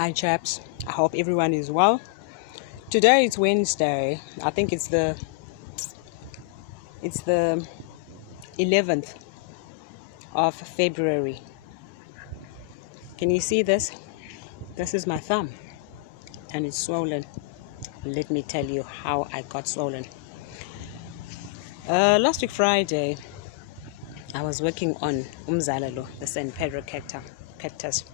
Hi chaps, I hope everyone is well. Today it's Wednesday. I think it's the 11th of February. Can you see this? This is my thumb and it's swollen. Let me tell you how I got swollen. Last week Friday, I was working on umzalalo, the San Pedro cactus.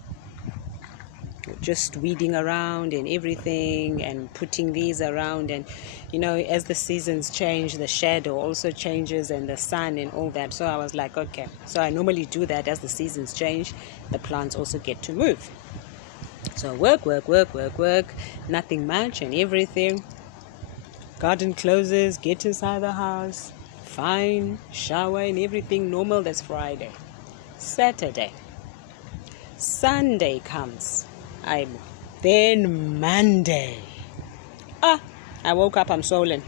Just weeding around and everything and putting these around, and as the seasons change, the shadow also changes and the sun and all that. So I was like, okay, so I normally do that. As the seasons change, the plants also get to move. So work, nothing much and everything. Garden closes, get inside the house, fine, shower and everything normal. That's Friday. Saturday, Sunday comes. Then Monday. I woke up, I'm swollen.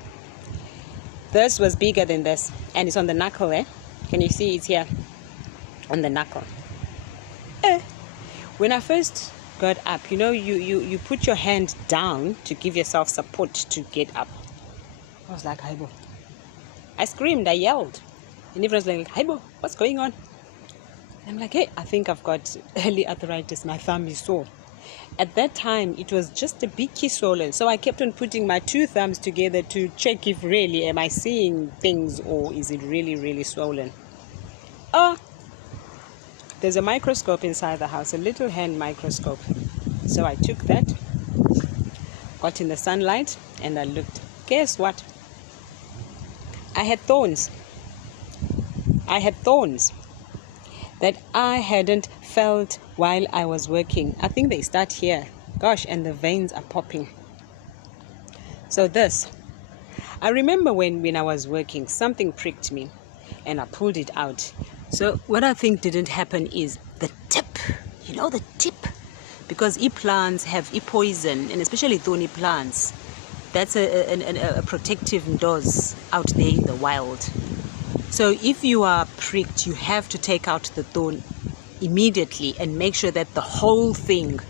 This was bigger than this, and it's on the knuckle, Can you see it's here on the knuckle? When I first got up, you put your hand down to give yourself support to get up. I was like, Haibo. I screamed, I yelled, and everyone's like, Haibo, what's going on? I'm like, hey, I think I've got early arthritis. My thumb is sore. At that time, it was just a bit swollen. So I kept on putting my two thumbs together to check if really am I seeing things or is it really, really swollen. There's a microscope inside the house, a little hand microscope. So I took that, got in the sunlight, and I looked. Guess what? I had thorns. That I hadn't felt while I was working. I think they start here. Gosh, and the veins are popping. So this, I remember when I was working, something pricked me and I pulled it out. So what I think didn't happen is the tip. The tip. Because plants have poison, and especially thorny plants. That's a protective dose out there in the wild. So if you are pricked, you have to take out the thorn immediately and make sure that the whole thing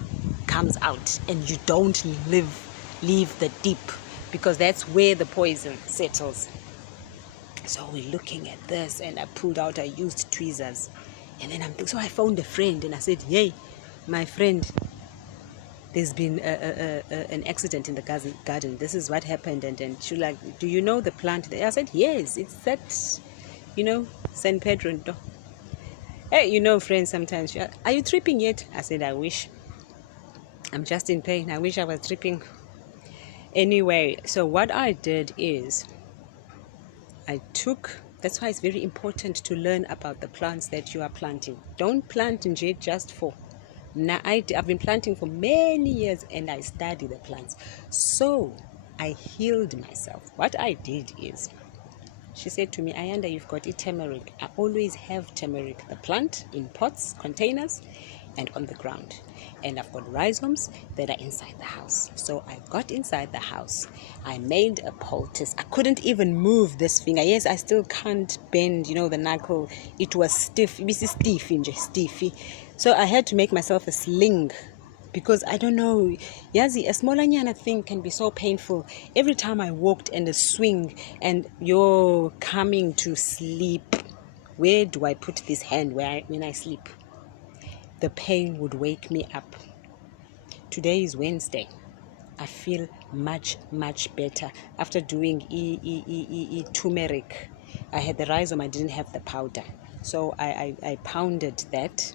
comes out and you don't leave the tip, because that's where the poison settles. So we're looking at this, and I used tweezers, and then so I phoned a friend and I said, hey, my friend, there's been an accident in the garden. This is what happened. And she like, do you know the plant there? I said, yes, it's that, San Pedro. Hey, friends, sometimes, are you tripping yet? I said, I wish. I'm just in pain. I wish I was tripping. Anyway, so what I did is that's why it's very important to learn about the plants that you are planting. Don't plant nje just for. Now, I've been planting for many years and I study the plants. So I healed myself. What I did is, she said to me, Ayanda, you've got turmeric. I always have turmeric, the plant, in pots, containers, and on the ground. And I've got rhizomes that are inside the house. So I got inside the house. I made a poultice. I couldn't even move this finger. Yes, I still can't bend, the knuckle. It was stiff. This is stiffy. So I had to make myself a sling, because I don't know, Yazi, a small anyana thing can be so painful. Every time I walked and a swing and you're coming to sleep, where do I put this hand when I sleep? The pain would wake me up. Today is Wednesday. I feel much better after doing turmeric. I had the rhizome, I didn't have the powder. So I pounded that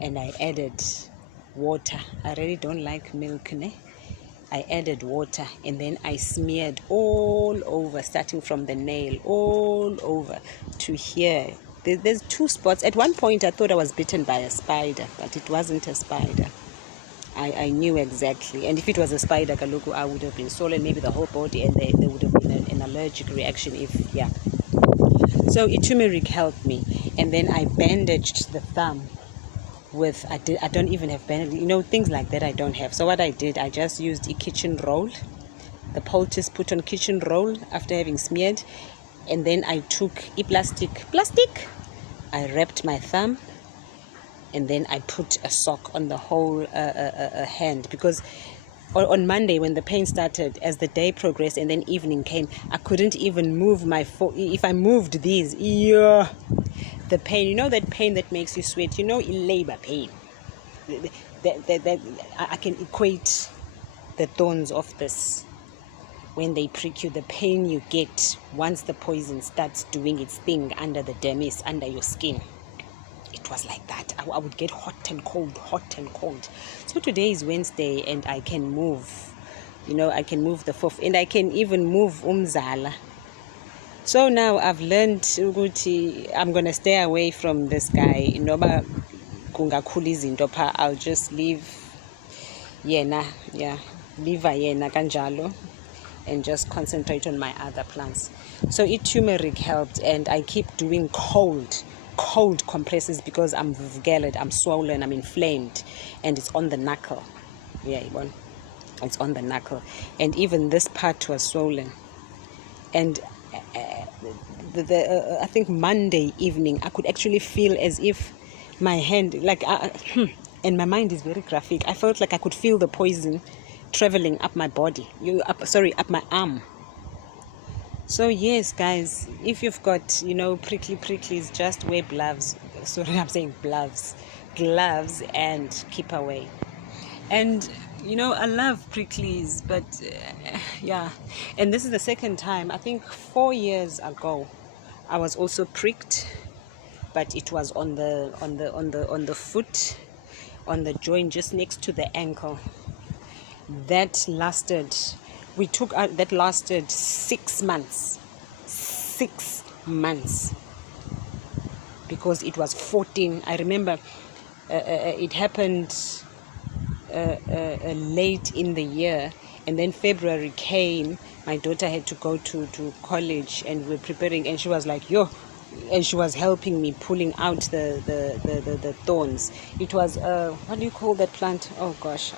and I added water. I really don't like milk, I added water and then I smeared all over, starting from the nail, all over to here. There's two spots. At one point I thought I was bitten by a spider, but it wasn't a spider. I knew exactly. And if it was a spider, Kaluku, I would have been swollen, maybe the whole body, and there would have been an allergic reaction So turmeric helped me. And then I bandaged the thumb with, I don't even have bandage, things like that I don't have. So what I did, I just used a kitchen roll, the poultice put on kitchen roll after having smeared, and then I took a plastic, I wrapped my thumb and then I put a sock on the whole hand, because on Monday when the pain started, as the day progressed and then evening came, I couldn't even move my foot. If I moved these, yeah, the pain, you know, that pain that makes you sweat, you know, in labor pain, that I can equate the thorns of this. When they prick you, the pain you get once the poison starts doing its thing under the dermis, under your skin. It was like that. I would get hot and cold, hot and cold. So today is Wednesday and I can move. You know, I can move the fourth and I can even move umzala. So now I've learned ukuthi I'm going to stay away from this guy. Noba kungakhula izinto pha, I'll just leave yena, leave yena kanjalo, and just concentrate on my other plants. So turmeric helped, and I keep doing cold compresses because I'm vuvukele, I'm swollen, I'm inflamed, and it's on the knuckle. Yeah, it's on the knuckle, and even this part was swollen. And I think Monday evening I could actually feel as if my hand, like, and my mind is very graphic. I felt like I could feel the poison traveling up my body, up my arm. So yes, guys, if you've got, you know, pricklies, just wear gloves. Sorry, I'm saying gloves, and keep away. And you know, I love pricklies, but yeah. And this is the second time. I think 4 years ago, I was also pricked, but it was on the foot, on the joint just next to the ankle. That lasted 6 months. 6 months. Because it was 14. I remember it happened late in the year, and then February came. My daughter had to go to college, and we were preparing, and she was like, yo, and she was helping me pulling out the thorns. It was what do you call that plant? Oh gosh,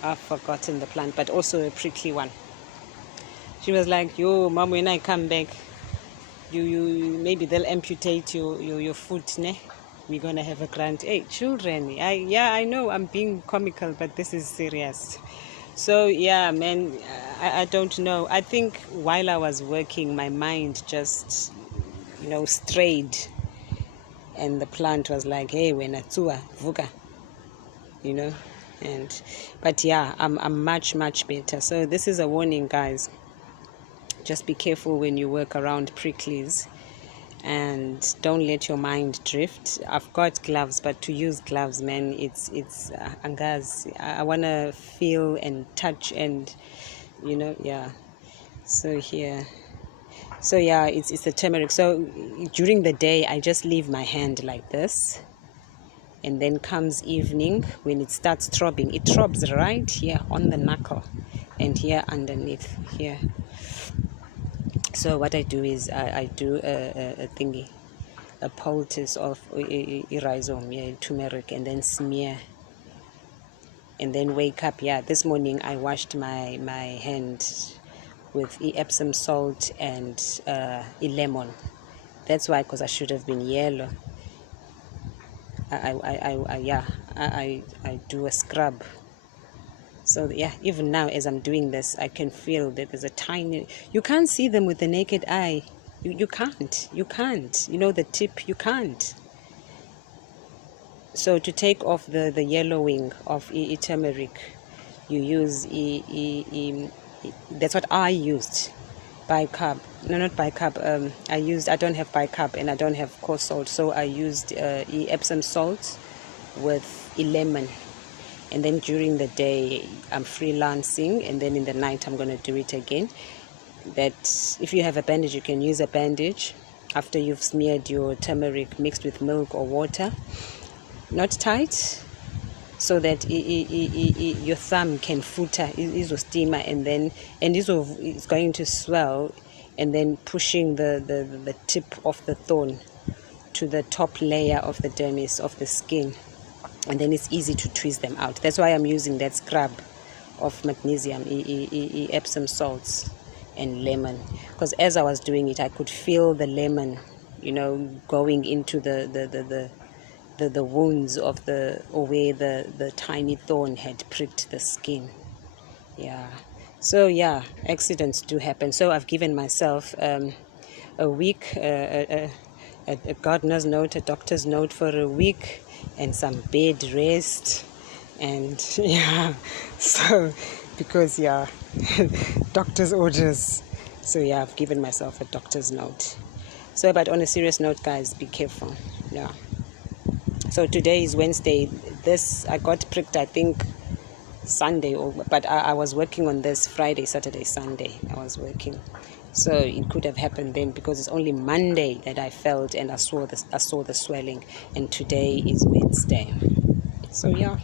I've forgotten the plant, but also a prickly one. She was like, yo mom, when I come back, you maybe they'll amputate your foot, ne? We're gonna have a grand. Hey, children, I know I'm being comical, but this is serious. So yeah, man, I don't know. I think while I was working, my mind just, you know, strayed, and the plant was like, hey, when atua vuka, you know. But yeah, I'm much better. So this is a warning, guys. Just be careful when you work around pricklies, and don't let your mind drift. I've got gloves, but to use gloves, man, it's angazi. I want to feel and touch, and you know, yeah. So here, so yeah, it's the turmeric. So during the day, I just leave my hand like this, and then comes evening when it starts throbbing. It throbs right here on the knuckle and here underneath here. So what I do is I do a thingy, a poultice of rhizome, turmeric, and then smear, and then wake up. Yeah, this morning I washed my hand with Epsom salt and lemon. That's why, because I should have been yellow. I do a scrub. So yeah, even now as I'm doing this, I can feel that there's a tiny, you can't see them with the naked eye. You can't. You know, the tip, you can't. So to take off the yellowing of turmeric, you use that's what I used. Bicarb. No, not bicarb. I don't have bicarb, and I don't have coarse salt, so I used Epsom salt with lemon. And then during the day I'm freelancing, and then in the night I'm going to do it again. That if you have a bandage, you can use a bandage after you've smeared your turmeric mixed with milk or water, not tight, so that your thumb can footer, is a steamer, and it's going to swell, and then pushing the tip of the thorn to the top layer of the dermis of the skin, and then it's easy to twist them out. That's why I'm using that scrub of magnesium, Epsom salts and lemon, because as I was doing it, I could feel the lemon, you know, going into the the wounds of or where the tiny thorn had pricked the skin. Yeah. So yeah, accidents do happen. So I've given myself a week, a gardener's note, a doctor's note for a week, and some bed rest, and yeah. So because yeah, doctor's orders. So yeah, I've given myself a doctor's note. So, but on a serious note, guys, be careful. Yeah. So today is Wednesday. I got pricked, I think, Sunday, but I was working on this Friday, Saturday, Sunday. I was working, so it could have happened then, because it's only Monday that I felt and I saw the swelling, and today is Wednesday. So yeah.